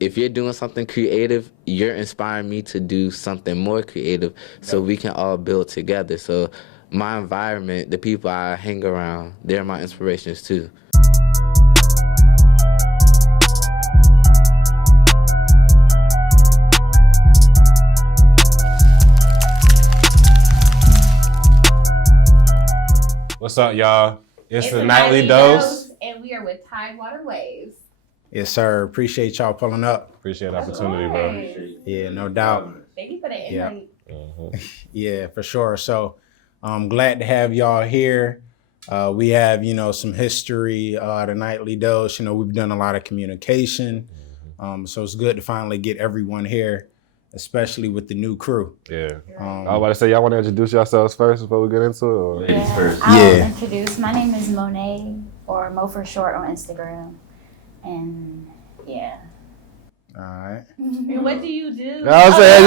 if you're doing something creative, you're inspiring me to do something more creative so we can all build together. So my environment, the people I hang around, they're my inspirations too. What's up, y'all? It's the Nightly Dose. And we are with Tidewater Waves. Yes, sir. Appreciate y'all pulling up. Appreciate the opportunity, bro. Yeah, no doubt. Thank you for the invite. Yeah, for sure. So I'm glad to have y'all here. We have, some history, the Nightly Dose. We've done a lot of communication. So it's good to finally get everyone here, especially with the new crew. Yeah. I was about to say, y'all want to introduce yourselves first before we get into it? Or? Ladies first. I'll introduce. My name is Monet, or Mo for short on Instagram. And yeah. All right. And what do you do? I'm saying,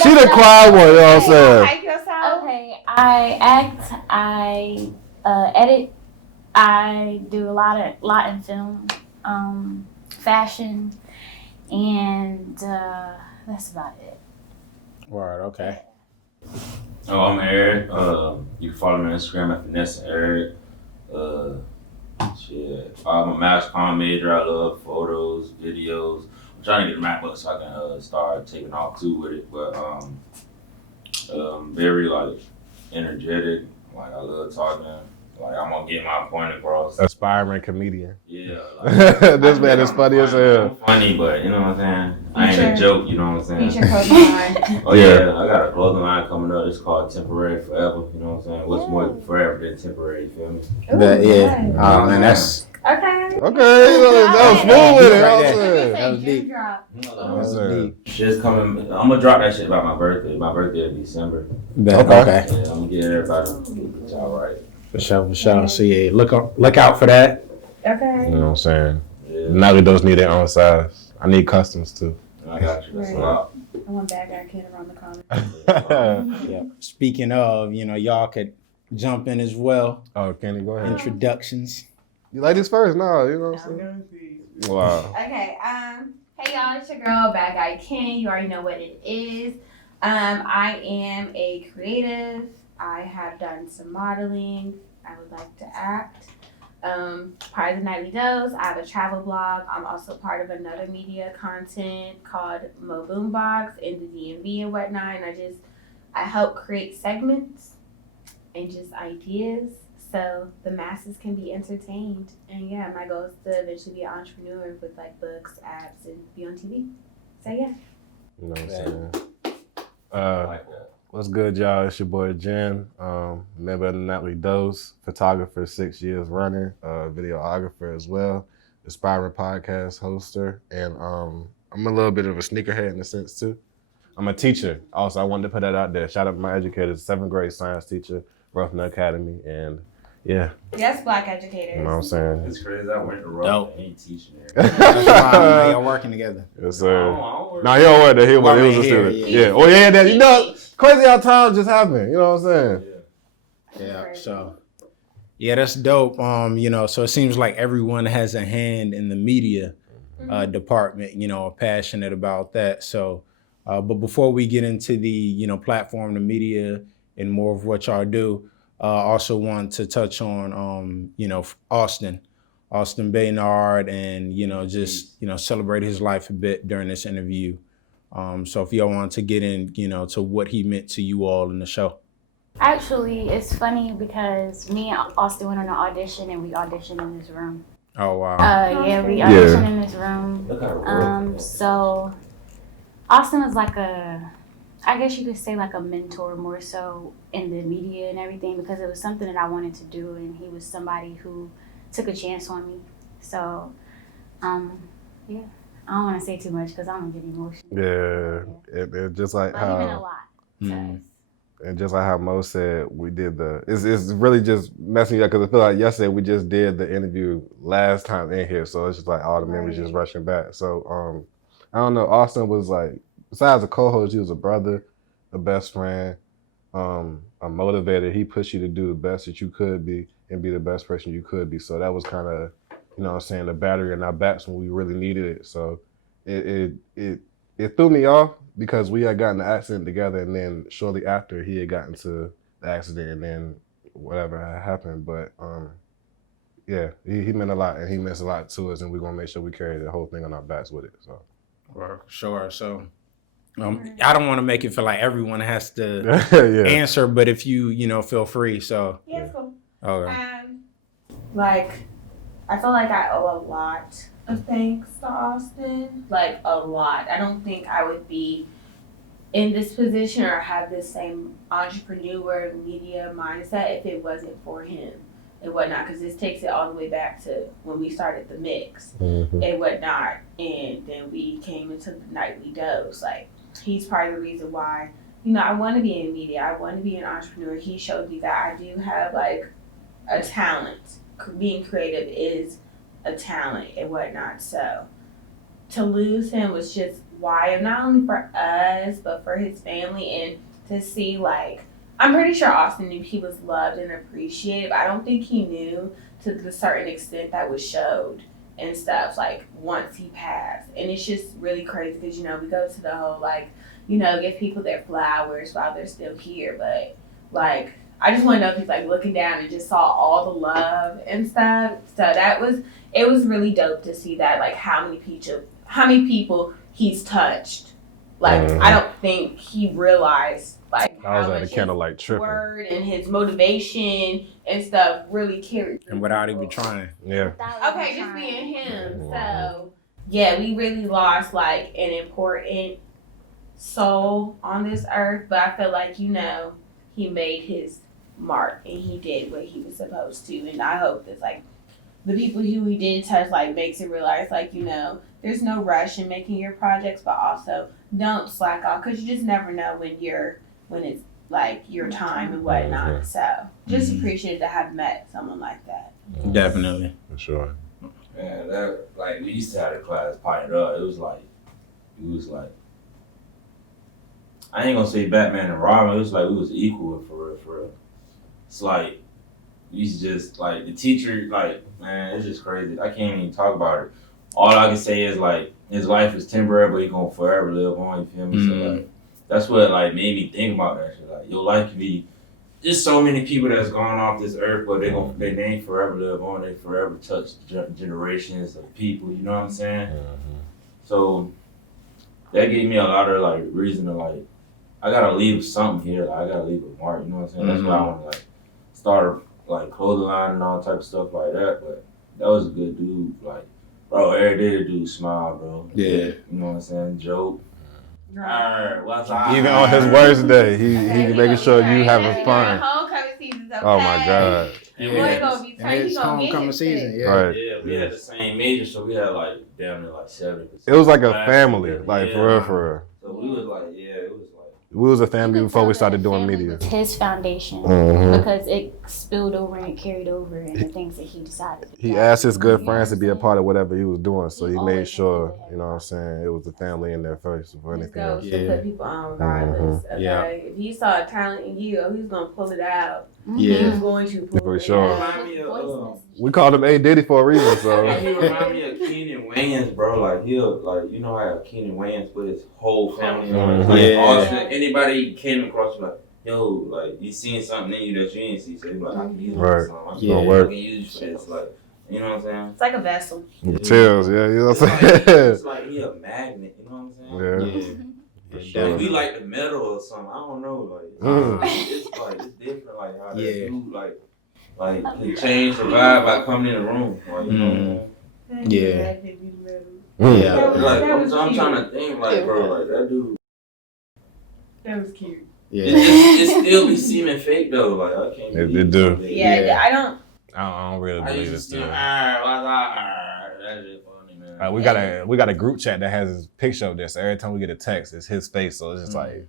she the quiet one, you know what I'm saying? Hype yourself. Okay, I act, I edit, I do a lot in film, fashion, and that's about it. Word, okay. Oh, I'm Eric. You can follow me on Instagram at Vanessa Eric. I'm a mass comm major. I love photos, videos. I'm trying to get a MacBook so I can start taking off too with it. But very like energetic. Like I love talking. Like I'm gonna get my point across. Aspiring comedian. Yeah. This man is funny as hell. I'm funny, but you know what I'm saying? I ain't a joke, you know what I'm saying? Future clothing line. Oh yeah, I got a clothing line coming up. It's called Temporary Forever, you know what I'm saying? What's more forever than temporary, you feel me? Yeah. Oh, man, that's... Okay. Okay, that was smooth with it. That was deep. That was deep. Shit's coming. I'm gonna drop that shit about my birthday. My birthday is December. Okay. Yeah, I'm gonna get everybody y'all right. For sure. So yeah, look out for that. Okay. You know what I'm saying? Yeah. Nightly Dose need their own size. I need customs too. I got you. That's a lot. I want Bad Guy Kid around the corner. Yeah. Speaking of, y'all could jump in as well. Oh, Kenny, go ahead. Introductions. You ladies first? No, you know what I'm saying? Wow. Okay, hey y'all, it's your girl, Bad Guy Ken. You already know what it is. I am a creative. I have done some modeling. I would like to act. Part of the Nightly Dose, I have a travel blog. I'm also part of another media content called Mo Boombox in the DMV and whatnot. And I help create segments and just ideas so the masses can be entertained. And yeah, my goal is to eventually be an entrepreneur with like books, apps, and be on TV. So yeah. You know what I'm saying? I like that. What's good, y'all? It's your boy Jen, member of the Nightly Dose, photographer 6 years running, videographer as well, aspiring podcast hoster, and I'm a little bit of a sneakerhead in a sense too. I'm a teacher. Also, I wanted to put that out there. Shout out to my educators, 7th grade science teacher, Ruffner Academy, and yeah. Yes, Black educators. You know what I'm saying? It's crazy. I went to Rock and ain't teaching there. That's why y'all working together. Yes, sir. I don't work No, he don't work there. He was a here, student. yeah. Yeah. Oh, yeah, that, crazy how time just happened. You know what I'm saying? Yeah, so yeah, that's dope. So it seems like everyone has a hand in the media department, are passionate about that. So but before we get into the, platform, the media and more of what y'all do, also want to touch on Austin Baynard and, just, celebrate his life a bit during this interview. So if y'all want to get in, to what he meant to you all in the show. Actually, it's funny because me and Austin went on an audition and we auditioned in this room. Oh, wow. We auditioned in this room. So Austin was like I guess you could say like a mentor more so in the media and everything because it was something that I wanted to do and he was somebody who took a chance on me. So, yeah. I don't want to say too much because I'm going to get emotional. Yeah. It just like but how... he meant a lot to us. And just like how Mo said, we did it's really just messing up because I feel like yesterday we just did the interview last time in here. So it's just like all the memories just rushing back. So, I don't know. Austin was like, besides a co-host, he was a brother, a best friend, a motivator. He pushed you to do the best that you could be and be the best person you could be. So that was kind of you know what I'm saying, the battery in our backs when we really needed it. So it threw me off because we had gotten the accident together, and then shortly after he had gotten to the accident, and then whatever had happened. But yeah, he meant a lot, and he meant a lot to us, and we're gonna make sure we carry the whole thing on our backs with it. So For sure. So I don't want to make it feel like everyone has to yeah. answer, but if you feel free. So Yeah, it's cool. okay. Like, I feel like I owe a lot of thanks to Austin. Like, a lot. I don't think I would be in this position or have this same entrepreneur media mindset if it wasn't for him and whatnot. Because this takes it all the way back to when we started the mix and whatnot. And then we came into the nightly dose. Like, he's part of the reason why, I want to be in media. I want to be an entrepreneur. He showed me that I do have, like, a talent. Being creative is a talent and whatnot. So to lose him was just wild, not only for us but for his family, and to see, like, I'm pretty sure Austin knew he was loved and appreciated, but I don't think he knew to the certain extent that was showed and stuff, like, once he passed. And it's just really crazy because we go to the whole, like, give people their flowers while they're still here, but, like, I just want to know if he's, like, looking down and just saw all the love and stuff. So it was really dope to see that, like, how many people he's touched. Like, I don't think he realized, like, I was how at the much candlelight his tripping. word and his motivation and stuff really carried. And without even trying. Yeah. Okay, just being him. So yeah, we really lost, like, an important soul on this earth, but I feel like he made his mark and he did what he was supposed to, and I hope that, like, the people who he did touch, like, makes it realize, like, there's no rush in making your projects, but also don't slack off because you just never know when it's, like, your time and whatnot. So just appreciated to have met someone like that. Definitely. For sure. Man, that, like, we used to have the class partnered up. It was like I ain't gonna say Batman and Robin. It was like we was equal for real. It's like we used to just, like, the teacher, like, man, it's just crazy. I can't even talk about it. All I can say is, like, his life is temporary, but he gonna forever live on. You feel me? So, like, that's what, like, made me think about that shit. Like, your life could be just so many people that's gone off this earth, but they ain't forever live on. They forever touch generations of people. You know what I'm saying? So that gave me a lot of, like, reason to, like, I gotta leave something here. Like, I gotta leave a mark. You know what I'm saying? That's why I want to, like, start, like, clothing line and all type of stuff like that. But that was a good dude. Like, bro, every day the dude smile, bro. Yeah. You know what I'm saying? Joke. Alright, what's up? Even on his worst day, he making sure you having fun. Homecoming season's okay. Oh my God. Boy gonna be And it's homecoming season. Yeah. Right. Yeah, we had the same major, so we had, like, damn near, like, 70%. It was like a family, like, Yeah. for real. So we was like, it was like. We was a family You could before tell we that started the doing family media. was his foundation Mhm. because it spilled over and carried over and the things that he decided to He do. asked his good You friends to be a understand? part of whatever he was doing, so he He made always sure, included you know what I'm saying, it was the family in there first before This anything goes else. to Yeah. put people on regardless. Okay? Yeah. If he saw a talent in you, he's gonna pull it out. Yeah. He's going to pull For it sure. out. Remind me of, We called him A Diddy for a reason, so. he remind me of Keenan Wayans, bro. Like, he'll, like, you know how Keenan Wayans put his whole family on. Mhm. Like, Yeah. Austin, anybody came across, like, yo, like, you seen something in you that you ain't see, so you like, I can use it Right. for something. I Yeah. can work. use you for this, like, you know what I'm saying? It's like a vessel. Chills, yeah, you know It's what I'm like, saying? it's like he a magnet, you know what I'm saying? Yeah. Yeah. For Like, sure. we like the metal or something. I don't know, like, it's like, it's different, like, how that Yeah. dude, like can change the vibe by coming in the room, like, you know what I'm saying? Yeah. Yeah. Like, That was I'm cute. trying to think, like, bro, like, that dude. That was cute. Yeah. It still be seeming fake though. Like, I can't. It believe do. Yeah, Yeah. I don't. I don't really I believe used to this see him. thing. That shit funny, man. We got a group chat that has his picture up there, so every time we get a text, it's his face. So it's just like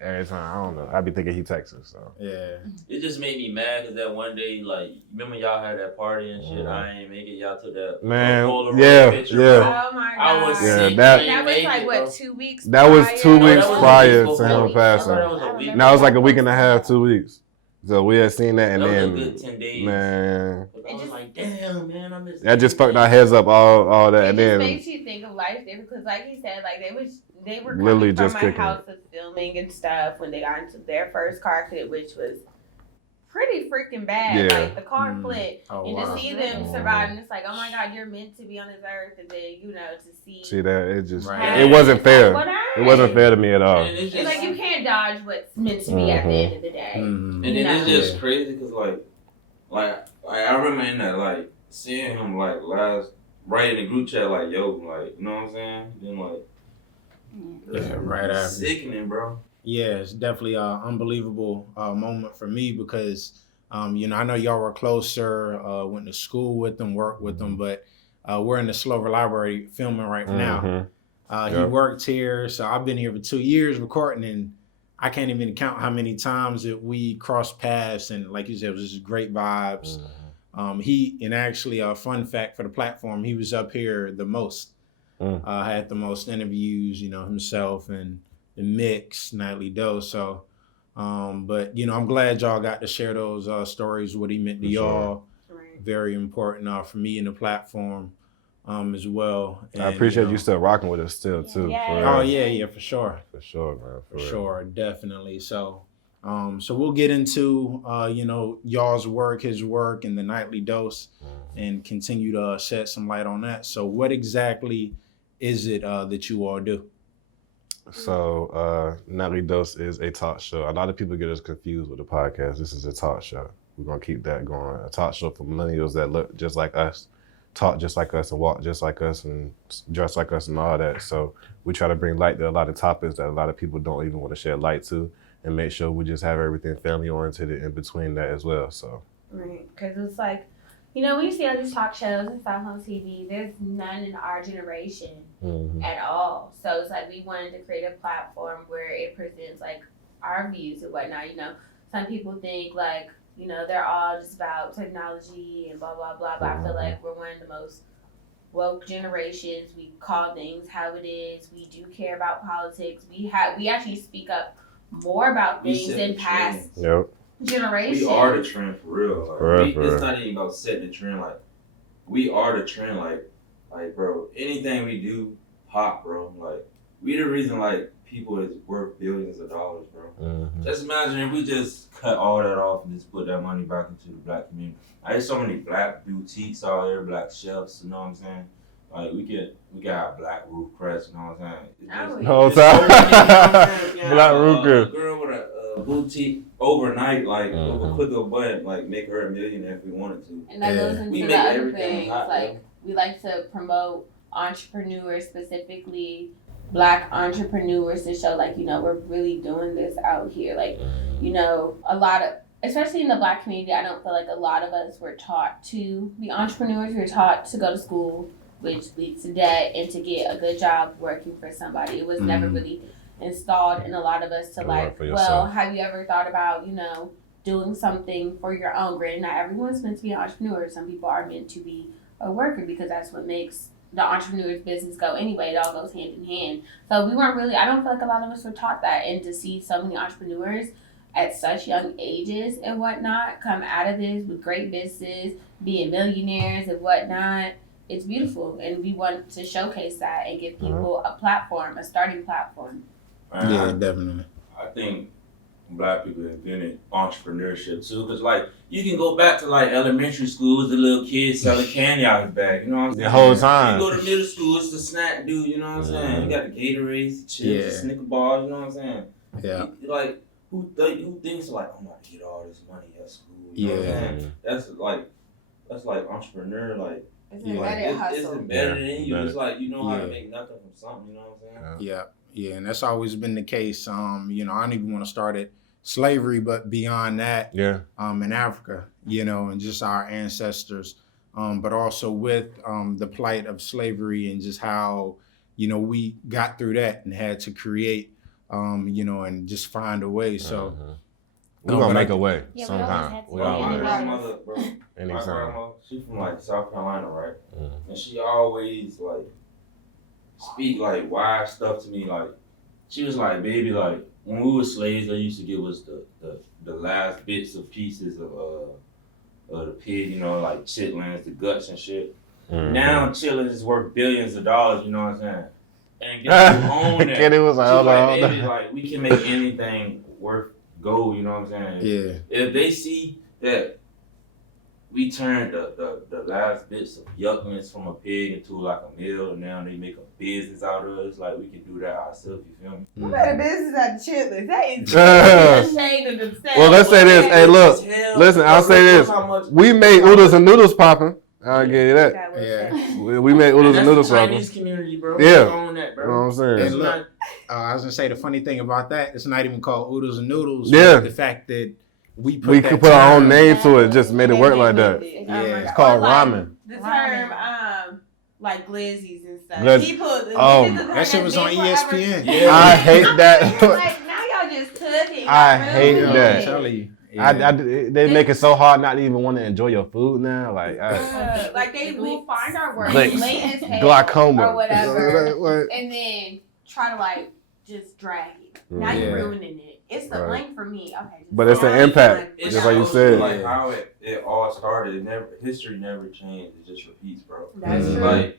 every time, I don't know. I be thinking he texts us. So Yeah. It just made me mad because that one day, like, remember y'all had that party and shit. I ain't make it. Y'all took that Man, Polaroid yeah, picture, yeah. bro. Oh my god. I was Yeah, sick. that- I ain't That was make like it, what, bro. 2 weeks? that was prior? 2 No, weeks that was a prior week to before. him passing. I thought that was a week Now it's like a before. week and a half, 2 weeks. So we had seen that, and That was a then good 10 days. man, I was like, damn, man, I missed that just fucked our everything. heads up all that, It and just then makes you think of life different because, like he said, like they were Literally coming from just my kicking house of filming and stuff when they got into their first car accident, which was pretty freaking bad. Yeah. Like the car flipped, Oh, and wow. to see them survive, and it's like, oh my God, you're meant to be on this earth, and then to see that it just Right. it wasn't it's fair. like, It wasn't fair to me at all. And it's It's just, like you can't dodge what's meant to be at the end of the day. Mhm. and then it's No. just crazy because like I remember in that like seeing him like right in the group chat like yo like you know what I'm saying then like Yeah, right after. sickening, bro. Yeah, it's definitely an unbelievable moment for me because, you know, I know y'all were closer, went to school with them, worked with them, but we're in the Slover Library filming right now. He Yep. worked here, so I've been here for 2 years recording, and I can't even count how many times that we crossed paths. And like you said, it was just great vibes. And actually, a fun fact for the platform, he was up here the most. Had the most interviews, you know, himself and the mix, Nightly Dose. So, but you know, I'm glad y'all got to share those stories, what he meant to For sure. y'all. Right. Very important for me and the platform as well. And, I appreciate know, you still rocking with us still too. Yeah. For real. Oh yeah, for sure. For sure, man. For real. sure, definitely. So, so we'll get into you know, y'all's work, his work, and the Nightly Dose, and continue to shed some light on that. So, what exactly is it that you all do? So, Nightly Dose is a talk show. A lot of people get us confused with the podcast. This is a talk show. We're gonna keep that going. A talk show for millennials that look just like us, talk just like us, and walk just like us, and dress like us, and all that. So we try to bring light to a lot of topics that a lot of people don't even want to shed light to, and make sure we just have everything family oriented in between that as well. So Right, because it's like, you know, when you see all these talk shows and stuff on TV, there's none in our generation at all. So it's like we wanted to create a platform where it presents like our views and whatnot. You know, some people think like, you know, they're all just about technology and blah blah blah. But I feel like we're one of the most woke generations. We call things how it is. We do care about politics. We actually speak up more about We things set in the past trend. generations. We are the trend for real. Like, For real, we, for it's real. not even about setting the trend. Like we are the trend. Like bro, anything we do pop, bro. Like we the reason like people is worth billions of dollars, bro. Just imagine if we just cut all that off and just put that money back into the black community. There's so many black boutiques out there, black chefs. You know what I'm saying? Like we could have Black Roof Crest. You know what I'm saying? It's Oh, just- yeah. Whole it's so many, you know what I'm time. saying? Yeah, Black a Roof Crest. girl with a boutique overnight, like with a Mhm. click of a button, like make her a millionaire if we wanted to. And that Yeah. goes into We the make other everything things. hot, Like bro. we like to promote entrepreneurs, specifically Black entrepreneurs, to show like, you know, we're really doing this out here. Like, you know, a lot of, especially in the Black community, I don't feel like a lot of us were taught to be entrepreneurs. We were taught to go to school, which leads to debt, and to get a good job working for somebody. It was never really installed in a lot of us to To like, work for well, yourself. have you ever thought about, you know, doing something for your own? Granted, not everyone's meant to be an entrepreneur. Some people are meant to be a worker because that's what makes the entrepreneur's business go anyway. It all goes hand in hand. So we weren't really, I don't feel like a lot of us were taught that. And to see so many entrepreneurs at such young ages and whatnot come out of this with great business, being millionaires and whatnot, it's beautiful. And we want to showcase that and give people a platform, a starting platform. Man, Yeah, definitely. I think Black people invented entrepreneurship too, cause like you can go back to like elementary school as a little kid selling candy out his bag. You know what I'm saying? The whole time. You go to middle school, it's the snack dude. You know what I'm saying? You got the Gatorades, the chips, Yeah. the Snicker bars. You know what I'm saying? Yeah. Like who thinks like I'm about to get all this money at school? You know what I'm Yeah. saying? That's like entrepreneur like. It's Yeah. embedded It's hustle. embedded Yeah, in you. embedded. It's like you know how to Yeah. make nothing from something. You know what I'm saying? Yeah, and that's always been the case. You know, I don't even want to start at slavery, but beyond that, Yeah. in Africa, you know, and just our ancestors, but also with the plight of slavery and just how, you know, we got through that and had to create, you know, and just find a way. So, We're No, gonna but make I- a way Yeah, we sometime. always had to We be My always. anywhere. grandmother, bro. My Anytime. grandma, she from like South Carolina, right? Mhm. And she always like speak like wise stuff to me, like she was like, baby, like when we were slaves, they used to give us the last bits of pieces of the pig, you know, like chitlins, the guts and shit. Now chitlins is worth billions of dollars, you know what I'm saying? And guess who owned that? Kenny was like, She hold like, on. baby, like we can make anything worth gold, you know what I'm saying? Yeah. If they see that we turned the last bits of yucklings from a pig into like a meal, and now they make a business out of us, like we can do that ourselves, you feel me? What about a business out of chitlins? That is ashamed of themselves. Well, let's say this. Hey, look. Listen, I'll say this. We made oodles and noodles popping. I'll give you that. Yeah. We made oodles and noodles popping. Chinese community, bro. Yeah. We own that, bro. You know what I'm saying? And look, I was gonna say the funny thing about that, it's not even called oodles and noodles. Yeah. The fact that we We could put our own name to it, just made it work like that. Yeah. It's called Or like ramen. The term, like glizzies and stuff. Glizz- People, That shit was on ESPN. Yeah. I hate that. Like now y'all just took it. I Y'all hate ruined that. I'm it. telling you. Yeah. They make it so hard not to even want to enjoy your food now. Like, Like they will find our work Glicks. late as hell glaucoma or whatever, What? and then try to like just drag it. Now Yeah. you're ruining it. It's the Right. link for me. Okay. But it's the impact. It's Just like you shows said. like how it all started. History never changed. It just repeats, bro. That's Mhm. true.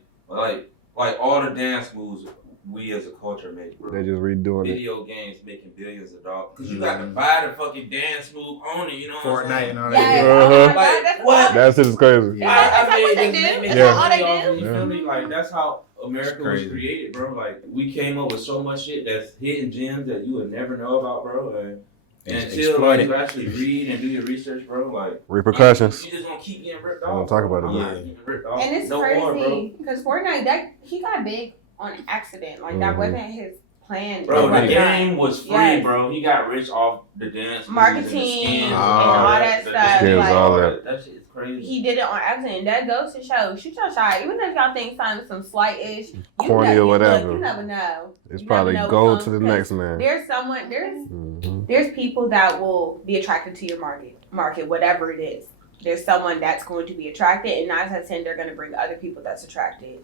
Like all the dance moves we as a culture make, bro. They're just redoing it. Video games making billions of dollars. Cause you got to buy the fucking dance move on it, you know what I'm Fortnite saying? and all Yes. that. Oh my Like, God, that's what? That shit is crazy. Yeah. That's I mean, what they they do. make That's Yeah. all they money off, do. you feel me? Like that's how America was crazy. created, bro. Like we came up with so much shit that's hidden gems that you would never know about, bro. And until Exploit like, it. you actually read and do your research, bro, like Repercussions. you just gonna keep getting ripped I off. don't talk about bro. it, I'm man. not getting ripped off. And it's no more, bro. crazy because Fortnite, that he got big on accident. Like that Mhm. wasn't his plan. Bro, or the whatnot. game was free, Yes. bro. He got rich off the dance, moves Marketing and the skins and all that stuff, Skins, like- all that. That shit is crazy. He did it on accident. That goes to show, shoot your shot. Even if y'all think something some slight-ish, Corny or whatever. You never know. It's You probably never know gold what's to the on- next man. There's Mhm. there's people that will be attracted to your market, whatever it is. There's someone that's going to be attracted, and 9 out of 10 they're going to bring other people that's attracted.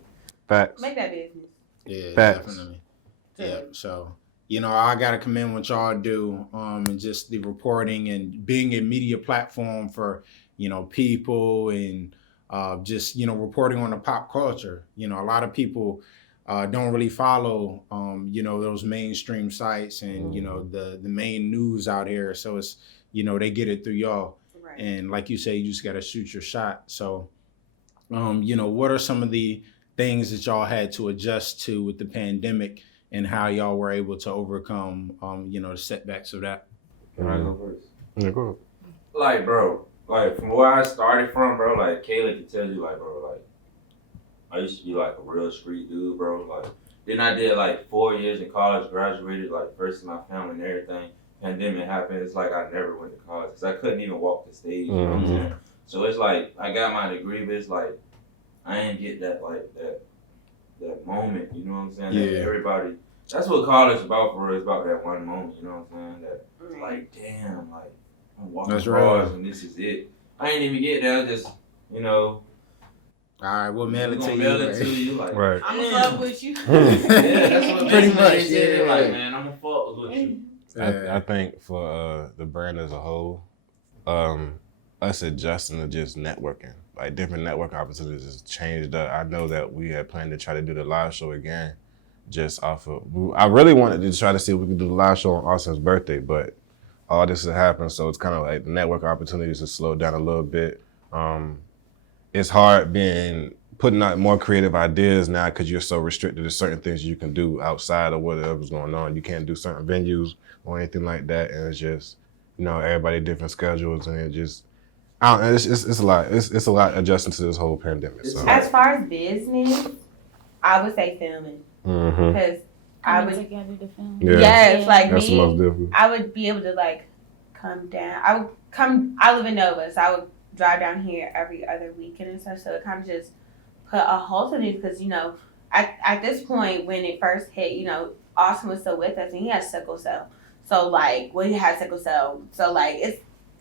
Facts. Make that business. Yeah, Facts. definitely. Yeah. So, I gotta commend what y'all do, and just the reporting and being a media platform for, people and just, reporting on the pop culture. A lot of people don't really follow, those mainstream sites and, the main news out here. So it's, they get it through y'all. Right. And like you say, you just gotta shoot your shot. So, what are some of the things that y'all had to adjust to with the pandemic and how y'all were able to overcome, the setbacks of that? Can I go first? Yeah, go ahead. Like, bro, like from where I started from, bro, like Kayla can tell you, like, bro, like I used to be like a real street dude, bro. Like then I did like 4 years in college, graduated like first in my family and everything. Pandemic happened. It's like I never went to college because I couldn't even walk the stage. You know what I'm saying? So it's like I got my degree, but it's like I ain't get that that moment. You know what I'm saying? That Yeah. everybody. That's what college is about for real. It's about that one moment. You know what I'm saying? That like damn, like I'm walking That's across right. and this is it. I ain't even get that. Just All right, we'll mail it we to gonna you. mail it to you. Like Right. I'm in damn. love with you. Yeah, that's what Pretty basically much, they said. yeah. Like man, I'm gonna fuck with you. I think for the brand as a whole, us adjusting to just networking, like different network opportunities has changed up. I know that we had planned to try to do the live show again, just off of, I really wanted to try to see if we could do the live show on Austin's birthday, but all this has happened, so it's kind of like the network opportunities have slowed down a little bit. It's hard putting out more creative ideas now because you're so restricted to certain things you can do outside of whatever's going on. You can't do certain venues or anything like that, and it's just, everybody different schedules, and it just, it's a lot. It's a lot adjusting to this whole pandemic. So. As far as business, I would say filming Mm-hmm. because I Coming would. together to film. Yeah. Yes, like That's the me. most difficult. I would be able to like come down. I live in Nova, so I would drive down here every other weekend and stuff. So it kind of just put a halt on it because at this point when it first hit, Austin was still with us and he has sickle cell. So like he had sickle cell. So like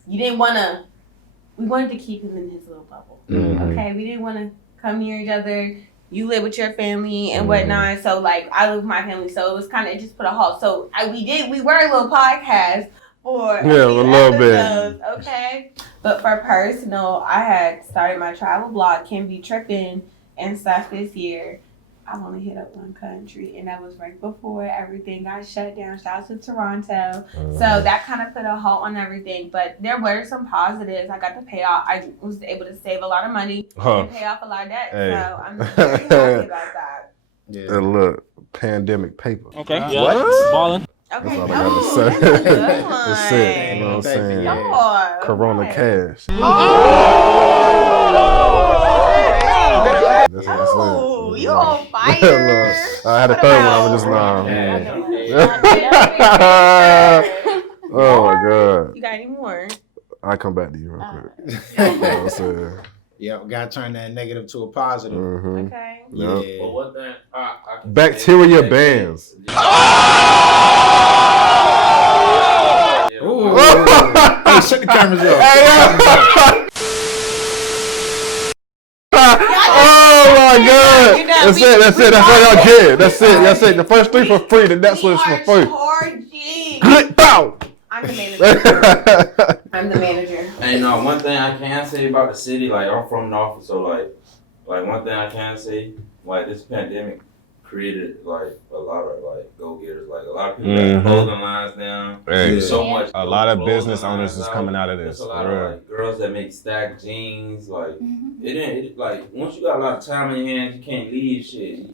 we wanted to keep him in his little bubble. Mhm. Okay, we didn't want to come near each other. you live with your family and whatnot. So like I live with my family, so it was kind of, it just put a halt. So we were a little podcast for a little bit, okay. But for personal, I had started my travel blog, Can Be Trippin' and stuff this year. I've only hit up one country, and that was right before everything got shut down. Shout out to Toronto. So that kind of put a halt on everything. But there were some positives. I got to pay off. I was able to save a lot of money and pay off a lot of debt. Hey. So I'm very happy about that. Yeah. And look, pandemic paper. Okay. What? Balling. Okay. That's all I gotta say. That's a good one. That's it. You know what I'm saying? Lord, Corona okay. cash. That's what I'm saying. Oh, you on fire. I had a What third one. about- I'm just nah. Yeah. Oh my god. You got any more? I'll come back to you real quick. You know what I'm saying? Yeah, we gotta turn that negative to a positive. Mm-hmm. Okay. Yep. Yeah. But one thing I can Bacteria say- bands. Ooh. Hey, shut the cameras off. Oh my god! You know, That's it. That's it. That's all y'all get. That's it. That's it. The first three for free. The next one's for free. Charging. Good bow. I'm the manager. I'm the manager. Hey, no, one thing I can say about the city, like I'm from Norfolk, so like one thing I can say, like this pandemic created like a lot of like go-getters, like a lot of people that clothing lines down. Hey, There's so much. a lot of clothing business lines owners is out. coming out of There's this. a lot For real. of like girls that make stacked jeans, like like once you got a lot of time in your hands, you can't leave shit. You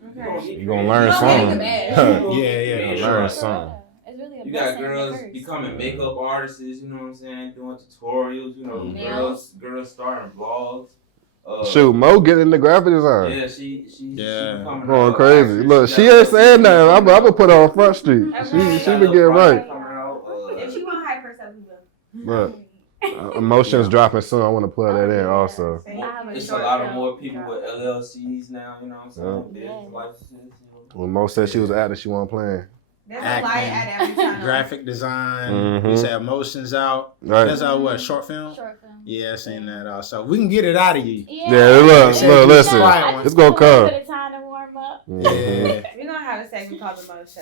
gonna learn You don't something. make a Yeah, Yeah, yeah. Learn something. It's really a You got blessing and a girls curse. becoming makeup artists, you know what I'm saying, doing tutorials, you know, Nails. girls starting vlogs. Shoot, Mo getting the graphic design. Yeah, she becoming Going crazy. Look, she ain't saying nothing. I'm gonna put her on Front Street. She been getting right. If she want to hype herself, we will. Look, emotions dropping soon. I want to plug that in also. It's a lot of more people with LLCs now, you know what I'm saying? Business licenses, you know. When Mo said she was an actor, she wasn't playing. There's a light at every time. Graphic design. Mhm. You said emotions out. Right. That's our what? Short film. Short film. Yeah, I seen that out. So we can get it out of you. Yeah, look, listen. It's gonna come. Bit of time to warm up. Mhm. Yeah. We're going to have a segment called The Mo Show.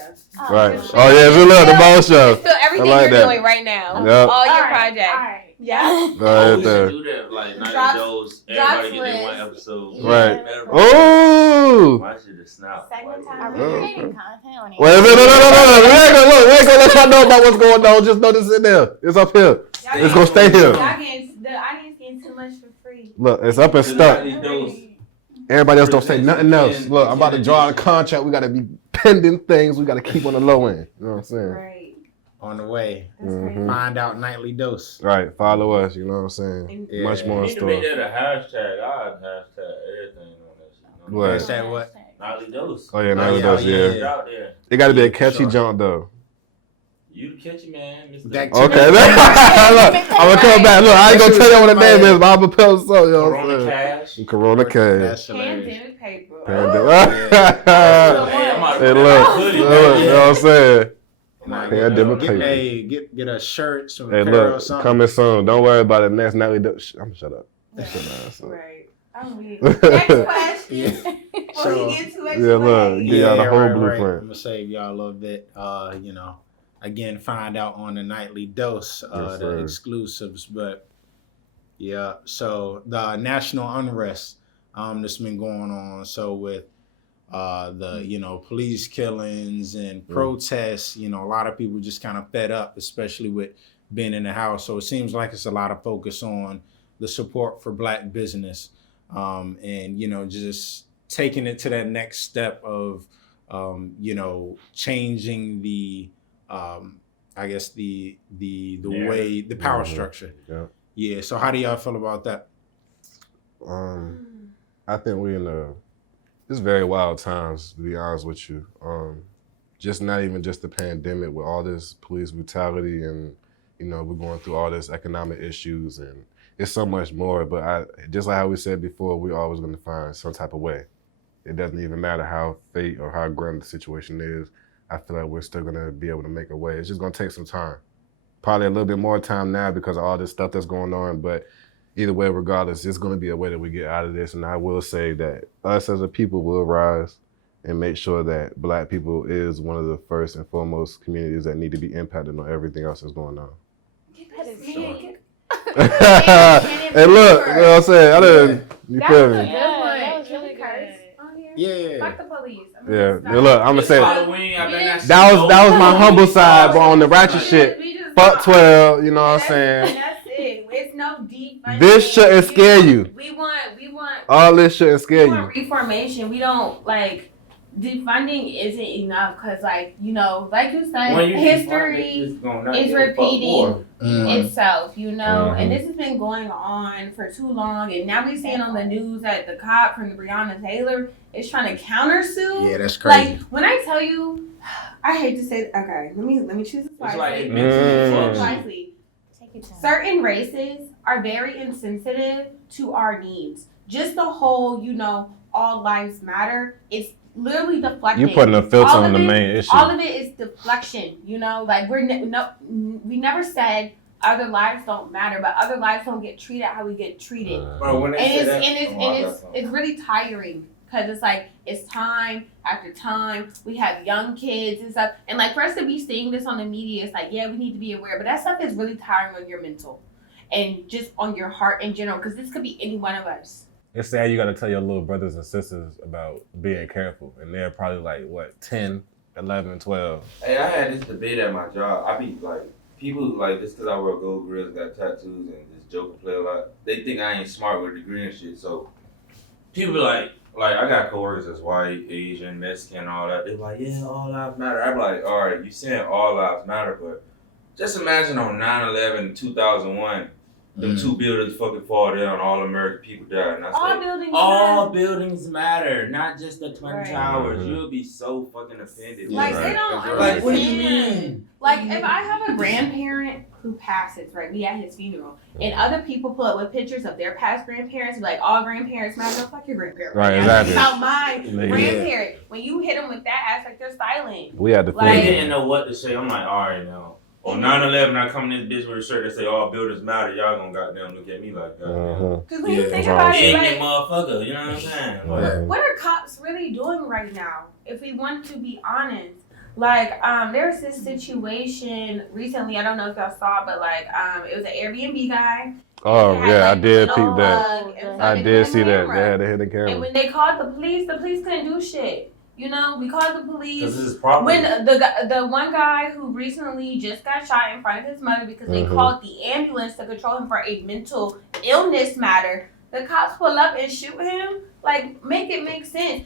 Right. Oh yeah, we love the Mo show. So everything I like you're that. doing right now. Yep. All your All right, projects. All right. Yeah. Right Oh, we there. should do that, like Drops- Night Dose, everybody drops get in one list. episode. Right. Better- Oh. My shit is snap. Segment Like, time. Are we creating content on it? Wait, no. We ain't gonna look. We ain't gonna let y'all know about what's going on. Just know this in there. It's up here. It's gonna stay here. Y'all getting, the audience getting too much for free. Look, it's up and stuck. Night Dose. Everybody else don't say nothing else. Look, I'm about to draw a contract. We gotta be pending things. We gotta keep on the low end. You know what I'm saying? Right. On the way. That's Mhm. crazy. Find out nightly dose. Right. Follow us. You know what I'm saying? Yeah. Much more We in need to make store. that a hashtag. I hashtag everything on that shit. You know? What? Hashtag what? Nightly Dose. Oh yeah, now Oh, it does. yeah, Yeah. Get out there. It gotta be a catchy Sure. jump though. You the catchy man, Mr. That- Okay. Look, I'm gonna come back. Look, I ain't gonna tell you what the name is, but I'm gonna tell you. You know what Corona I'm saying? Cash. Corona Cash. That's hilarious. Pandemic paper. Pandemic. Hey, I'm out Hey, of look, hoodie, look, man. you know what I'm saying? Nah, Pandemic get, paper. hey, get a shirt, some Hey, apparel, look, something. coming soon. Don't worry about it. Next nightly dose. I'm gonna shut up. Right. I'm weak. Next question. Before you get too much Yeah, look, away. get y'all the whole right. blueprint. I'm gonna save y'all a little bit. Again, find out on the nightly dose, Yes, the sir. exclusives. But yeah, so the national unrest that's been going on. So with the police killings and protests, a lot of people just kind of fed up, especially with being in the house. So it seems like it's a lot of focus on the support for Black business, and just taking it to that next step of changing the way the power structure. Yeah. Yeah. So how do y'all feel about that? I think we it's very wild times, to be honest with you. Just not even just the pandemic with all this police brutality and, we're going through all this economic issues and it's so much more. But just like how we said before, we're always going to find some type of way. It doesn't even matter how fate or how grim the situation is. I feel like we're still going to be able to make a way. It's just going to take some time. Probably a little bit more time now because of all this stuff that's going on, but either way, regardless, it's going to be a way that we get out of this. And I will say that us as a people will rise and make sure that Black people is one of the first and foremost communities that need to be impacted on everything else that's going on. Hey, look, you know what I'm saying? I didn't, you That feel was a me? good one. that was Can we really curse good. on here? Yeah. Fuck the police. Yeah, look, I'm going to say Halloween, I bet that was my humble side, but on the ratchet shit, fuck 12, you know what I'm saying? That's it. It's no deep. This shouldn't scare you. We want. All this shouldn't scare We you. want reformation. We don't like defunding isn't enough because, like, you know, like you said, history is repeating itself, you know, and this has been going on for too long, and now we seeing on the news that the cop from the Breonna Taylor is trying to countersue. Yeah, that's crazy. Like, when I tell you, I hate to say, okay, let me choose this wisely. Wisely. Take your time. Certain races are very insensitive to our needs. Just the whole, you know, all lives matter. It's literally deflecting. You putting a filter All on the of it- main issue. All of it is deflection. You know, like we never said other lives don't matter, but other lives don't get treated how we get treated. Bro, It's really tiring because it's like it's time after time. We have young kids and stuff, and like for us to be seeing this on the media, it's like, yeah, we need to be aware, but that stuff is really tiring on your mental and just on your heart in general, because this could be any one of us. It's sad you got to tell your little brothers and sisters about being careful, and they're probably like, what, 10, 11, 12. Hey, I had this debate at my job. I be like, people like this because I wear gold grills, got tattoos, and this Joker play a lot. They think I ain't smart with a degree and shit. So people be like I got coworkers that's white, Asian, Mexican, all that. They're like, yeah, all lives matter. I'm like, all right, you saying all lives matter, but just imagine on 9/11, 2001. Them two buildings fucking fall down, all American people die. And I say, all buildings matter, not just the Twin Towers. You'll be so fucking offended. Like, Right. they don't understand. Like, what do you mean? Like, if I have a grandparent who passes, right, we at his funeral, and other people pull up with pictures of their past grandparents, be like, all grandparents matter. No, fuck your grandparent. Right, now. exactly. It's about my Yeah. grandparent. When you hit them with that aspect, they're silent. We had to Like- They think. didn't know what to say. I'm like, all right, now. On 9/11, I come in this bitch with a shirt that say all buildings matter. Y'all gonna goddamn look at me like that. Because when you think Yeah, about it, Ignorant like, motherfucker, you know what I'm saying? Like, what are cops really doing right now? If we want to be honest, like, there's this situation recently. I don't know if y'all saw, but like, it was an Airbnb guy. Oh, He had, yeah, I like, did no peep that. plug, and so I they did put see a that. camera. They had to hit the And camera. when they called the police couldn't do shit. You know, we called the police. because this is property. When the one guy who recently just got shot in front of his mother because they called the ambulance to control him for a mental illness matter, the cops pull up and shoot him. Like, make it make sense.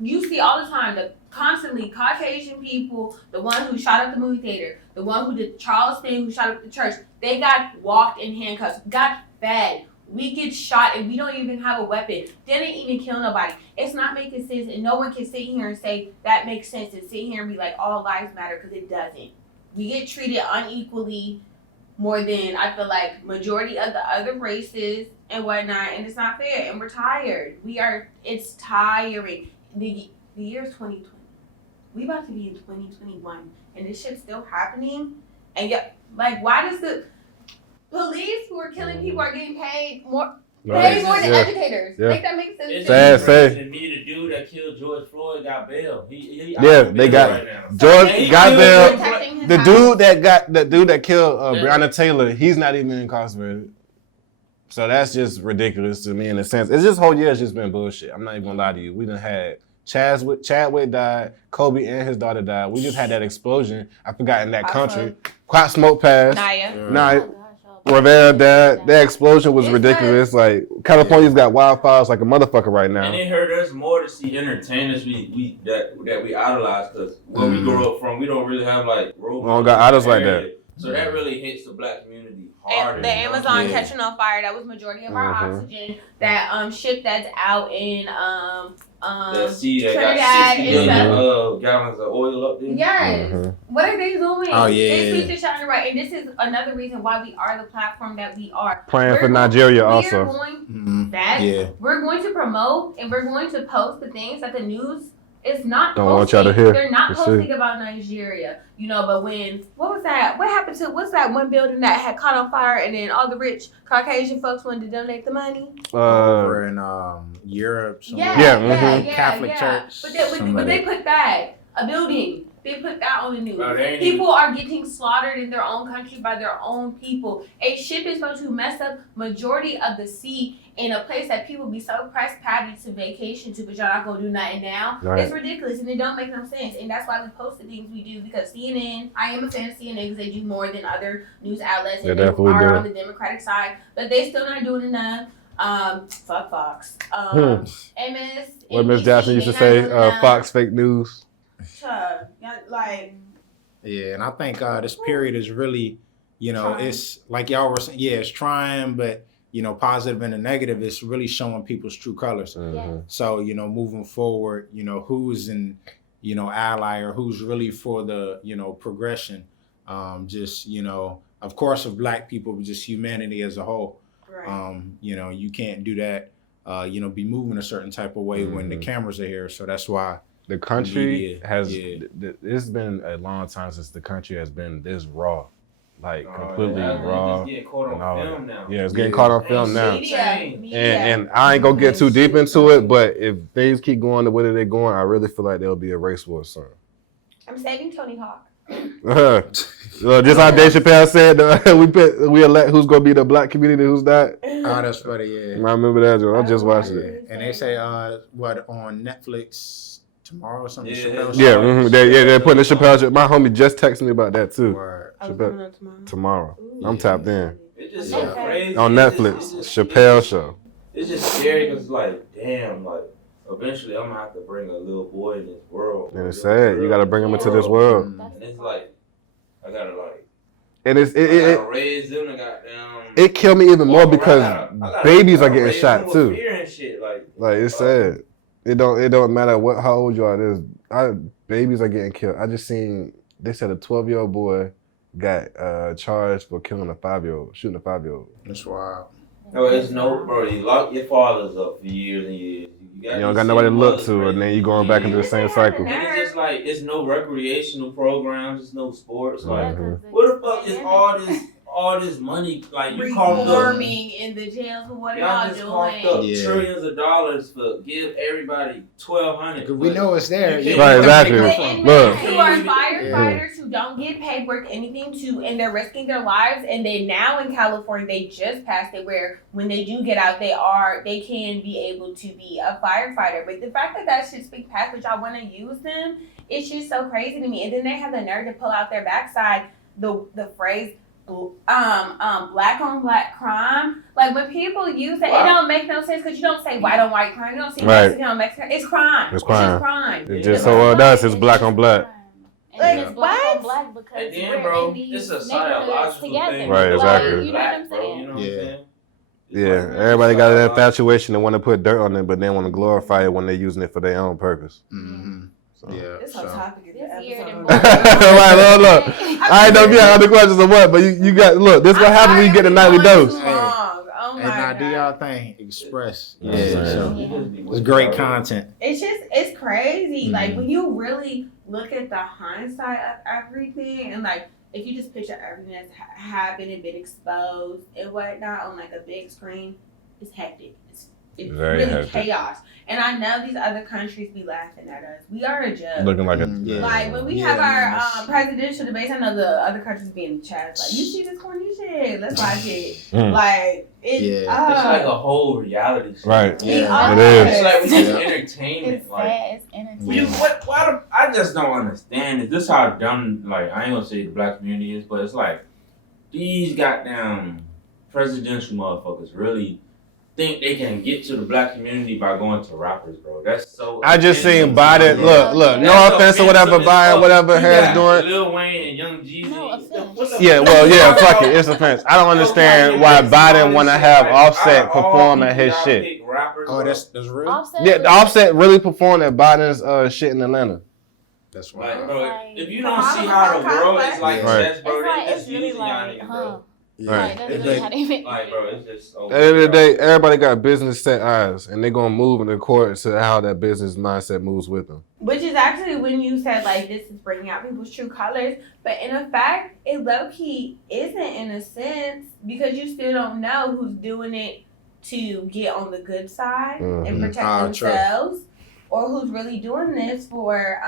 You see all the time, constantly Caucasian people, the one who shot up the movie theater, the one who did Charleston, who shot up the church, they got walked in handcuffs, got fed. We get shot and we don't even have a weapon. Didn't even kill nobody. It's not making sense, and no one can sit here and say that makes sense and sit here and be like all lives matter, because it doesn't. We get treated unequally more than I feel like majority of the other races and whatnot, and it's not fair. And we're tired. It's tiring. The year's 2020. We about to be in 2021, and this shit's still happening. And yet, like, why does the police who are killing people are getting paid more than educators? Yeah. Make that make sense? It's to me? Sad. to me, the dude that killed George Floyd got bail. He Yeah, out of they jail got- right now. George And he got killed bail. George Floyd. Protecting his The house. dude that killed Breonna Taylor, he's not even incarcerated. So that's just ridiculous to me in a sense. It's this whole year has just been bullshit. I'm not even gonna lie to you. We done had Chadwick died, Kobe and his daughter died. We just had that explosion. I forgot in that country. Quite Smoke passed. Naya. Nah, Rivera died. That explosion was ridiculous. Like, California's got wildfires like a motherfucker right now. And it hurt us more to see entertainers that we idolize, because where we grow up from, we don't really have like role We don't got idols like that. So that really hits the black community harder. And the you know? Amazon Yeah. catching on fire, that was majority of our oxygen. That ship that's out in The sea that Trinidad got 60 and million gallons of oil up there. yes. Mhm. What are they doing? Oh, yeah. They sweep the shine right, and this is another reason why we are the platform that we are. Praying for We're Nigeria We're also. going Yeah. we're going to promote and we're going to post the things that the news It's not Don't want posting. y'all to hear. They're not Let's see. posting about Nigeria, but what was that? What happened to what's that one building that had caught on fire and then all the rich Caucasian folks wanted to donate the money? Over in Europe, Catholic church. But they put that a building. They put that on the news. Bro, People are getting slaughtered in their own country by their own people. A ship is going to mess up majority of the sea in a place that people be so pressed patty to vacation to, but y'all not gonna do nothing now. Right. It's ridiculous and it don't make no sense. And that's why we post the things we do, because CNN, I am a fan of CNN because they do more than other news outlets and they definitely are do. on the Democratic side, but they still not doing enough. Fuck Fox. MS. What Miss Jackson used to say, Fox fake news. Like, yeah, and I think this period is really, it's like y'all were saying, it's trying, but positive and the negative is really showing people's true colors. Mm-hmm. So, moving forward, who's an, ally or who's really for the, progression. Of course, of Black people, but just humanity as a whole. right. You can't do that, be moving a certain type of way when the cameras are here. So that's why. The country has. It's been a long time since the country has been this raw, like completely raw. It's getting caught on film now. Yeah, it's getting caught on film now. Media. And I ain't gonna get too deep into it, but if things keep going the way that they're going, I really feel like there'll be a race war soon. I'm saving Tony Hawk. Just how Dave Chappelle said, we elect who's gonna be the Black community, who's not. Oh, that's funny. Yeah, I remember that. I just watched it. and they say on Netflix tomorrow or something. Yeah. Yeah, they're putting the Chappelle show. My homie just texted me about that too. Word. Tomorrow. I'm tapped in. It's just so crazy. On Netflix, Chappelle show. It's just scary because, damn, eventually I'm gonna have to bring a little boy in this world. And it's sad. You gotta bring him into this world. And it's I gotta And I gotta raise them and it killed me even more because I gotta babies are getting raise shot them with too. fear and shit, Like it's sad. It don't matter how old you are. Babies are getting killed. I just seen they said a 12-year-old boy got charged for killing a 5-year-old, shooting a 5-year-old. That's wild. No, it's bro. You lock your fathers up for years and years. You don't got nobody to look to, and then you going back into the same cycle. And it's just it's no recreational programs, it's no sports. Mhm. What the fuck is all this money? You coughed up. Reforming in the jails for what Y'all y'all just coughed doing. up Yeah. trillions of dollars for give everybody $1,200. We know it's there. You can't- Right, exactly. The Look. inmates who are firefighters who don't get paid work anything and they're risking their lives, and they now in California they just passed it where when they do get out they can be able to be a firefighter. But the fact that shit's big past, but y'all want to use them, it's just so crazy to me. And then they have the nerve to pull out their backside the phrase black on black crime. When people use it, it don't make no sense because you don't say white on white crime. You don't say Mexican on Mexican. It's crime. It's crime. Just crime. It's just so does. It's black on black. And it's black what? on black because And then, we're bro, in these it's a neighborhoods psychological together. thing. Right, exactly. You know what I'm saying? You know what I'm saying? Yeah, everybody got an infatuation and want to put dirt on it, but then want to glorify it when they're using it for their own purpose. Mm-hmm. So. Yeah. This whole topic is This year episode. Right, look. I ain't know if you had other questions or what, but you got this. What happens when you get a nightly dose? Oh my And do God. y'all thing express. Yeah. So Yeah. it's great content. It's crazy. Mhm. When you really look at the hindsight of everything, and if you just picture everything that's happened and been exposed and whatnot on a big screen, it's hectic. It's Very really hectic. chaos. And I know these other countries be laughing at us. We are a joke. Looking like a When we have our presidential debates, I know the other countries be in the chat. You see this corny shit? Let's watch it. It's It's like a whole reality show. right. Yeah. It is. It's like It's entertainment. sad. It's entertaining. I just don't understand it. This is how dumb, I ain't gonna say the black community is, but it's these goddamn presidential motherfuckers really think they can get to the black community by going to rappers, bro. That's so. I just seen offensive. Biden. Look. No That's offense to whatever offensive as Biden, fuck. whatever You Harris got doing. Lil Wayne and Young Jeezy. No offense. What the Yeah, fuck? well, yeah, fuck it. It's offense. I don't understand why Biden want to have Offset perform at his shit. Oh, that's real. Offset Yeah, was- Offset really performed at Biden's shit in Atlanta. That's Like, wild. bro, Like, if you don't see how the world is Right. sex, bro, It's they just really using y'all like, niggas, bro. Right. Doesn't mean how they make Like, bro, it's just. At the end of the day, everybody got business set eyes, and they're gonna move in accordance to how that business mindset moves with them. Which is actually when you said like this is bringing out people's true colors, but in a fact, it low key isn't in a sense because you still don't know who's doing it to get on the good side and protect themselves, or who's really doing this for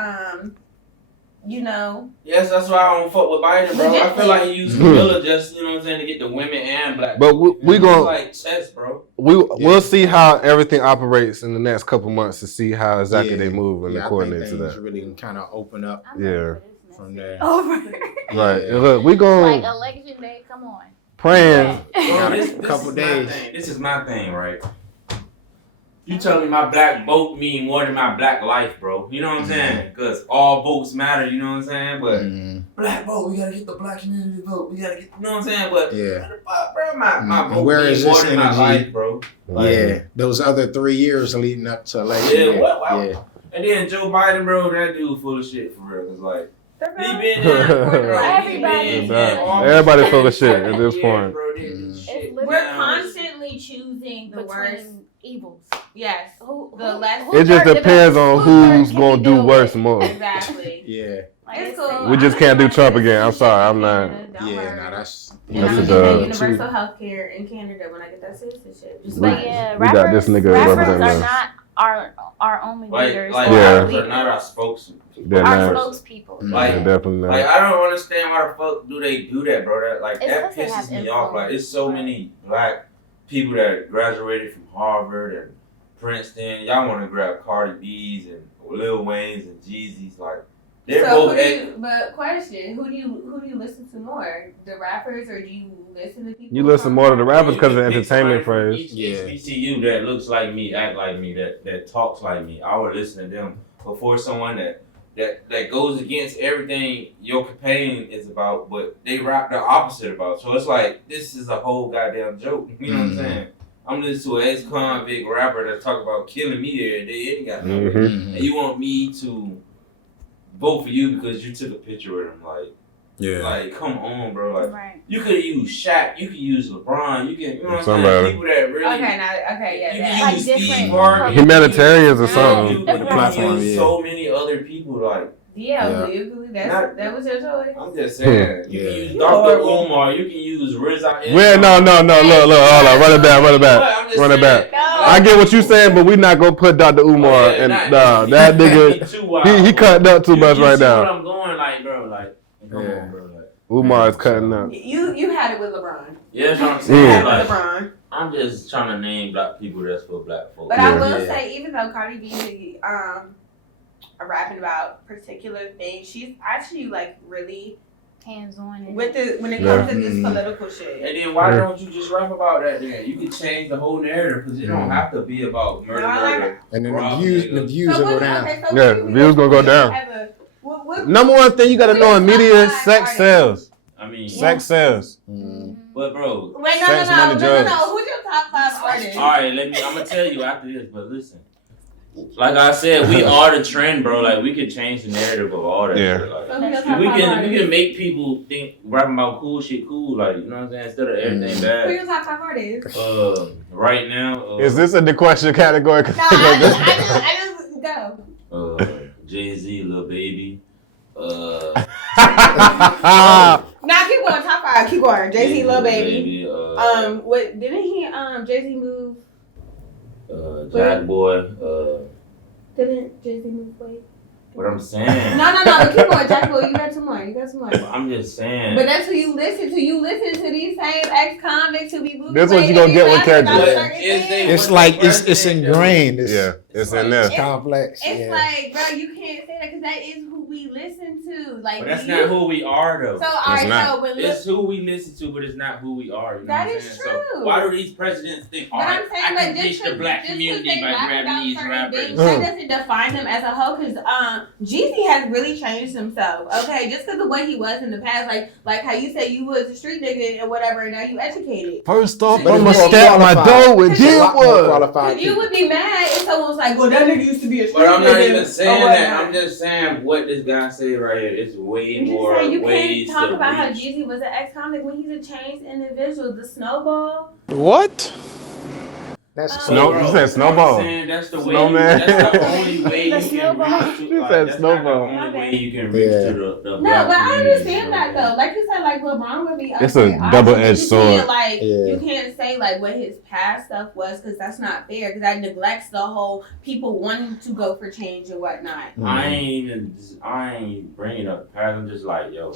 you know. Yes, that's why I don't fuck with Biden, bro. I feel like he used Camilla just, you know what I'm saying, to get the women and black. But we gonna like chess, bro. We'll see how everything operates in the next couple months to see how exactly they move and coordinate to that. Really kind of open up. From there. Over. Right. And look, we going like election day. Come on. Praying. Bro, this couple days. This is my thing, right? You telling me my black vote mean more than my black life, bro? You know what I'm saying? Because all votes matter. You know what I'm saying? But black vote, we gotta get the black community vote. We gotta get, you know what I'm saying? But bro, my vote means more than my life, bro. Like, those other 3 years leading up to election. Yeah. And then Joe Biden, bro, that dude full of shit for real. Cause like. He been Everybody full of shit at this point. We're constantly choosing the worst evils. Yes. It just depends on who's gonna do worse more. Exactly. It's cool. We just can't do Trump again. I'm sorry. I'm not. That's a dub. Universal health care in Canada when I get that citizenship. We got this nigga representing us. Not our only leaders. Rappers are not our spokesmen. Our spokespeople. Definitely not. Like, I don't understand why the fuck do they do that, bro. That pisses me off. Like, it's so many black people that graduated from Harvard and Princeton. Y'all want to grab Cardi B's and Lil Wayne's and Jeezy's. Like, they're both. But question: Who do you listen to more, the rappers, or do you listen to people? You listen more to the rappers because of the entertainment phrase. HBCU that looks like me, act like me, that talks like me. I would listen to them before someone that goes against everything your campaign is about, but they rap the opposite about. So it's like, this is a whole goddamn joke. You know what I'm saying? I'm listening to an ex-convict rapper that talk about killing me every day. Ain't got no and you want me to vote for you because you took a picture with him? Like, come on, bro. Like, you could use Shaq, you could use LeBron, you can, you know what I'm saying? People that really. You can use Steve Harvey. Humanitarians or something. You can use so many other people, like. That was your choice. I'm just saying. You can use Dr. Umar, you can use RZA. No, look, hold on, run it back. I get what you're saying, but we're not gonna put Dr. Umar and that nigga. He cutting up too much right now. What I'm going like, bro, like, come on, bro, like. Umar is cutting up. You had it with LeBron. Yeah, that's what I'm saying. Like, LeBron. I'm just trying to name black people that's for black folks. But I will say, even though Cardi B are rapping about particular things, she's actually like really hands-on with it when it comes to this political shit. And then why don't you just rap about that then? You can change the whole narrative because it don't have to be about murder. And then the views will go down. Views gonna go down. Number one thing you gotta know in media, sex sells. I mean, sex sells. But bro, wait, no. Who's your top 5 artists? All right, I'm gonna tell you after this. But listen, like I said, we are the trend, bro. Like, we can change the narrative of all that. Yeah. Shit. Like, we can make people think rapping about cool shit cool. Like, you know what I'm saying? Instead of everything bad. Who your top 5 artists? Right now. Is this the question category? No, I just go. Jay-Z, Lil Baby. Now keep going. Top 5. Keep going. Jay-Z, Lil Baby. What didn't he? Jay-Z move. Jack Boy. Didn't Jay-Z move weight? What I'm saying. No. Keep going, Jack Boy. You got some more. I'm just saying. But that's who you listen to. You listen to these same ex-convicts who be moving. That's what you gonna get with characters. It's like it's ingrained. It's in there. It's complex. It's like, bro, you can't say that because that is who we listen to. Like, but that's not who we are, though. So it's who we listen to, but it's not who we are. You know that what I'm is saying? true. So why do these presidents think, all right, I can reach the black community by grabbing these rappers? That doesn't define them as a whole, because Jeezy has really changed himself. Okay, just because of what he was in the past, like how you say you was a street nigga and whatever, and now you educated. First off, I'm gonna stab my dough with Deadwood. You would be mad if someone was like, "Well, that nigga used to be a street nigga." But I'm not even saying that. I'm just saying what this guy say right here? It's way You more just say you ways can't talk to about how reach. Jeezy was an ex-convict when he's a changed individual. The snowball. What? That's Snow- Bro, you said snowball. I'm saying that's the way. Snowman. That's the only way you The can snowball. reach to. You Like, said that's snowball. not the only way you can reach Yeah. to the No, black but I community, understand you know that what I'm though. Like you said, like LeBron would be. It's a okay, double-edged obviously, you sword. can't, like Yeah. you can't say like what his past stuff was because that's not fair. Because that neglects the whole people wanting to go for change and whatnot. I ain't bringing up the past. I'm just like, yo,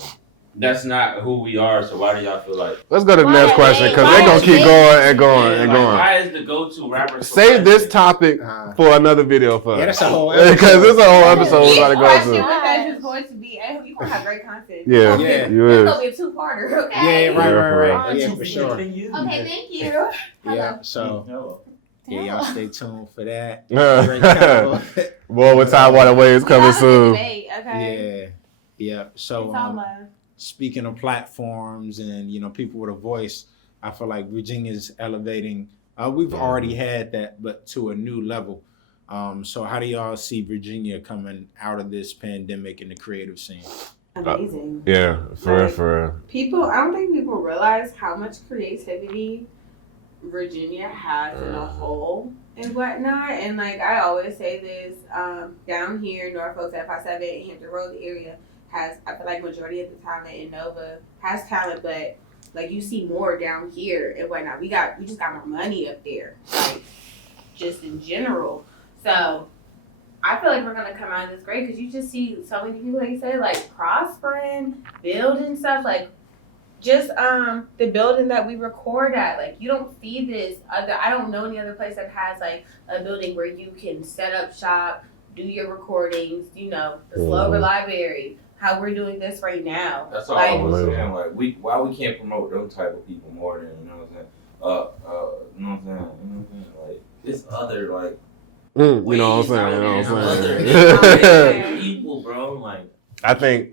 that's not who we are. So why do y'all feel like? Let's go to the Why next are question they- because why they're gonna are keep they- going and going Yeah, and like, going. why is the go-to rapper? for Save this president? topic for another video for Yeah, us. that's a whole Because it's a whole episode we're Each about to go question to. because it's going to be. You gonna have great content. Yeah, Yeah. you It's is. gonna be a two-parter. Yeah, Okay. right, Yeah, right, for right. real. Yeah, for sure. Okay. Thank you. Yeah, so Hello. yeah, y'all stay tuned for that. Great combo. Boy, with Tidewater Waves coming We have a soon. debate, okay. Yeah. So It's all love. speaking of platforms and people with a voice, I feel like Virginia's elevating. We've already had that, but to a new level. So how do y'all see Virginia coming out of this pandemic in the creative scene? Amazing. Yeah, for real. People, I don't think people realize how much creativity Virginia has in a whole and whatnot. And like I always say this, down here, Norfolk, FI7, Hampton Roads area has, I feel like majority of the talent in Nova has talent, but like you see more down here and whatnot. We just got more money up there, like just in general. So I feel like we're gonna come out of this great because you just see so many people, like you said, like prospering, building stuff, like just the building that we record at. Like you don't see this other. I don't know any other place that has like a building where you can set up shop, do your recordings. The Slover Library. How we're doing this right now. That's all Like, I was saying. Like why we can't promote those type of people more than you know what I'm saying? Like this other like. You know what I'm saying? Other people, bro. Like I think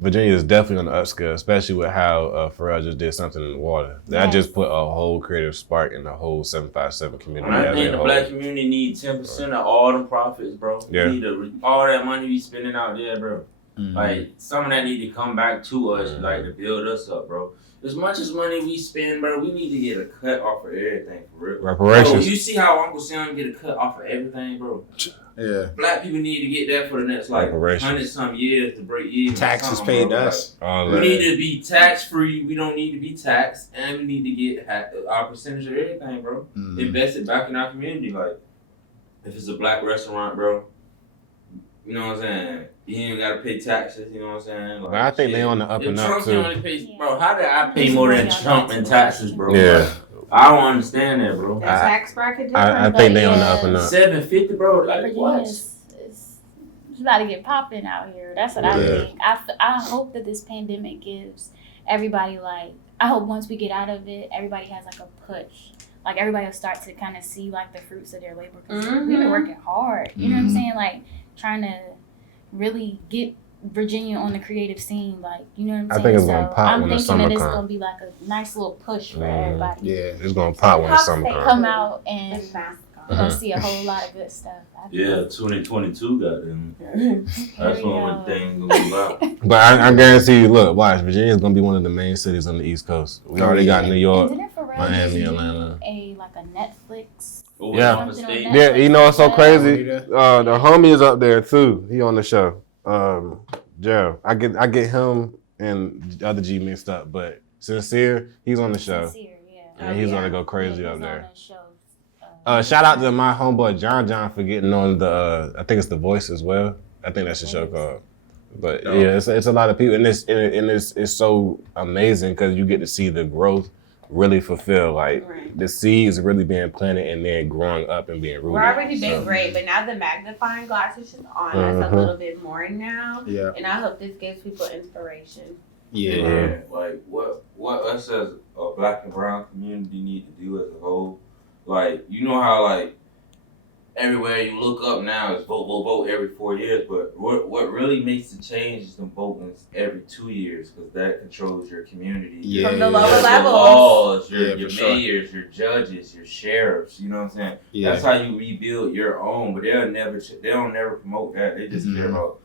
Virginia is definitely on the upscale, especially with how Pharrell just did something in the water. That Yes. just put a whole creative spark in the whole 757 community. I as think a the whole. black community needs 10% of all the profits, bro. Yeah. We need all that money we spending out there, bro. Mhm. Like some of that need to come back to us, like to build us up, bro. As much as money we spend, bro, we need to get a cut off of everything for real. Reparations. Bro, you see how Uncle Sam get a cut off of everything, bro? Yeah. Black people need to get that for the next like Reparations. 100-some years to break even. Taxes something, paid bro. to Like, us. All we that. need to be tax free. We don't need to be taxed, and we need to get our percentage of everything, bro. Mhm. Invest it back in our community. Like, if it's a black restaurant, bro, you know what I'm saying? You ain't gotta pay taxes. You know what I'm saying? Like, But I think they on the up if and up Trump too. can only pay, bro, how did I pay This more is than what y'all Trump got in to taxes, bro? Yeah. Like, I don't understand that, bro. that tax bracket different. I think they on the up and up. $750, bro. Like what? Virginia's it's about to get popping out here. That's what I Yeah. think. I hope that this pandemic gives everybody I hope once we get out of it, everybody has like a push. Like everybody will start to kind of see like the fruits of their labor because we've been working hard. You know what I'm saying? Like trying to really get Virginia on the creative scene. Like you know what I'm I saying? think it's gonna pop I'm when the thinking summer that it's come. gonna be like a nice little push for Mhm. everybody. Yeah. It's gonna pop when the summer They comes. come out and That's fast. you're gonna see a whole lot of good stuff. I think. Yeah, 2022 got them. That's Here we when go. things gonna be about. But I guarantee you, look, watch, Virginia's gonna be one of the main cities on the East Coast. We already got New York, And didn't Pharrell Miami, do Atlanta. a Netflix? Yeah. Oklahoma State. Yeah, you know what's so crazy? Yeah. The homie is up there too. He on the show. Gerald. I get him and the other G mixed up, but Sincere, he's on the show. Sincere, yeah. And he's gonna go Yeah, crazy he's up on there. the show. Shout out to my homeboy John for getting on the I think it's The Voice as well. I think that's the show called. But Dope. yeah, it's a lot of people, and it's so amazing because you get to see the growth really fulfill. Like Right. the seeds really being planted and then growing up and being rooted. We're already been So, great, but now the magnifying glass is just on us a little bit more now. Yeah. And I hope this gives people inspiration. Yeah. Yeah, like what us as a black and brown community need to do as a whole, like you know how like everywhere you look up now is vote every 4 years, but what really makes the change is them voting every 2 years because that controls your community. Yeah. From the lower Your levels. laws, Yeah, your for sure. mayors, your judges, your sheriffs. You know what I'm saying? Yeah. That's how you rebuild your own. But they don't never promote that. They just care Mhm. about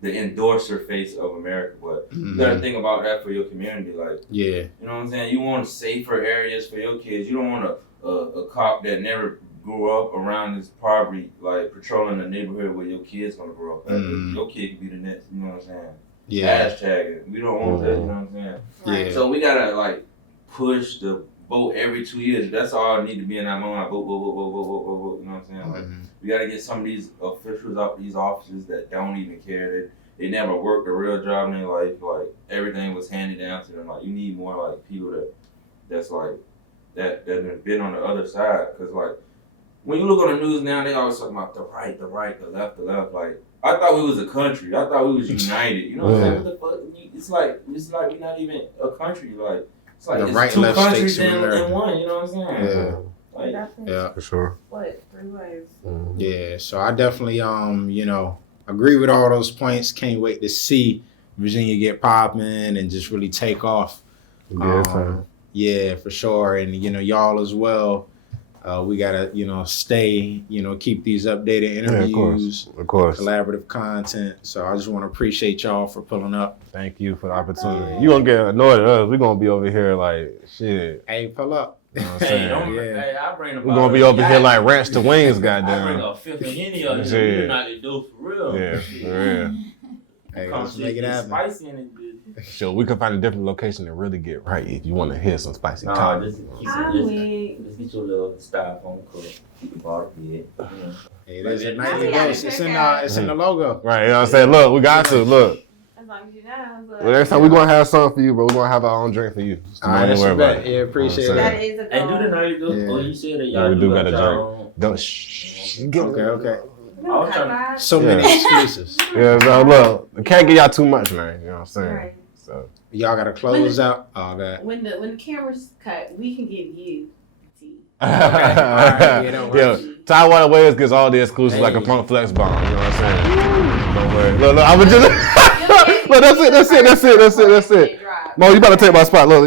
the endorser face of America, but you gotta think about that for your community. Like, Yeah. you know what I'm saying? You want safer areas for your kids. You don't want a cop that never grew up around this poverty, like patrolling the neighborhood where your kid's gonna grow up. Your kid could be the next. You know what I'm saying? Yeah. Hashtag it. We don't want that. You know what I'm saying? Yeah. So we gotta like push the vote every 2 years. That's all I need to be in that moment. Vote. You know what I'm saying? Like, we gotta get some of these officials out these offices that don't even care. They never worked a real job in their life. Like everything was handed down to them. Like you need more like people that's like that have been on the other side. Cause like when you look on the news now, they always talking about the right, the left. Like I thought we was a country. I thought we was united. You know what I'm saying? What the fuck? It's like we're not even a country. Like it's like The it's right, two left countries states of in America. one. You know what I'm saying? Yeah. Like, Yeah. For sure. What? 3 ways. Yeah, so I definitely agree with all those points. Can't wait to see Virginia get popping and just really take off. Yeah, fam. Yeah, for sure. And y'all as well. We gotta stay keep these updated interviews, Of course. collaborative content. So I just want to appreciate y'all for pulling up. Thank you for the opportunity. You gonna get annoyed at us. We gonna be over here like shit. Hey, pull up. You know what I'm hey, saying? hey, I bring them. We're gonna be over here like ranch to wings, I bring goddamn. a fifth of Henny up Yeah. here. We not to do for real. Yeah, for real. Hey, Come let's shit, make it get happen. spicy in it, bitch. So we can find a different location to really get right if you want to hear some spicy Nah, talk. just I'm weak. get your little styrofoam cup. Keep the bar big. Hey, there's a Like, nightly yeah, dose. It's in yeah. it's in the logo. Right, you know what I'm saying? Look, we got to. Look. As long as you know. But Well, next time we're going to have something for you, bro. We're going to have our own drink for you. So All right, don't that's worry a about bet. it. Yeah, appreciate You know what I'm that saying? is a Hey, do the goal. night go. Yeah. Oh, you said that Yeah, y'all we do got a y'all drink. own- Don't shh. Get Okay. No, Okay. cut So Yeah. many excuses. Yeah, so look, I can't get y'all too much, man. You know what I'm saying? Right. So Y'all gotta close out all that. When the cameras cut, we can give you tea. yeah, don't yeah, worry. Tidewater Waves gets all the exclusives like a Hey. Funk Flex bomb. You know what I'm saying? Don't worry. Look, I was just look. That's it. Mo, you better take my spot. Look,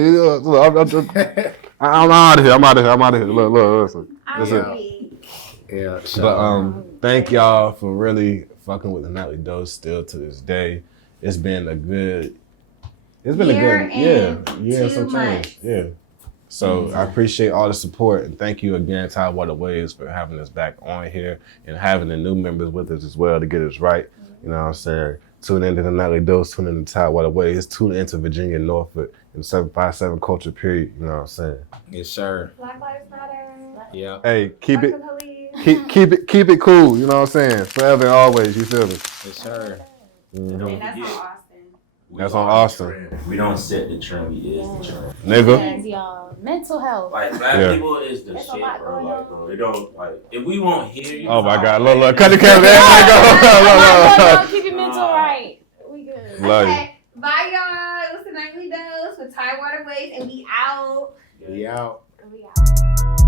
I'm out of here. I'm out of here. Look, listen. That's it. Yeah. So, But thank y'all for really fucking with the Nightly Dose still to this day. It's been a good year and 2 some change. months. Yeah. So I appreciate all the support and thank you again, Tidewater Waves, for having us back on here and having the new members with us as well to get us right. You know what I'm saying? Tune into the Nightly Dose, tune into Tidewater Waves, tune into Virginia Norfolk and 757 Culture Period. You know what I'm saying? yes, sir. Black Lives Matter. Yeah. Hey, keep Fuck it the police. keep it cool. You know what I'm saying? Forever and always. You feel me? Yes, sir. Mhm. And that's on Austin. That's on Austin. We don't set the trend, we is the trend. Nigga. Because y'all, mental health. Like black Yeah. people is the There's a shit, lot bro. going Like, on. bro, it don't like if we won't hear you. Oh my God! Look! Cut the camera. There No, you go. keep your mental right. We good. Love you. Okay. Bye, y'all. It was the Nightly Dose with Tidewater Waves, and we out. We out. We out.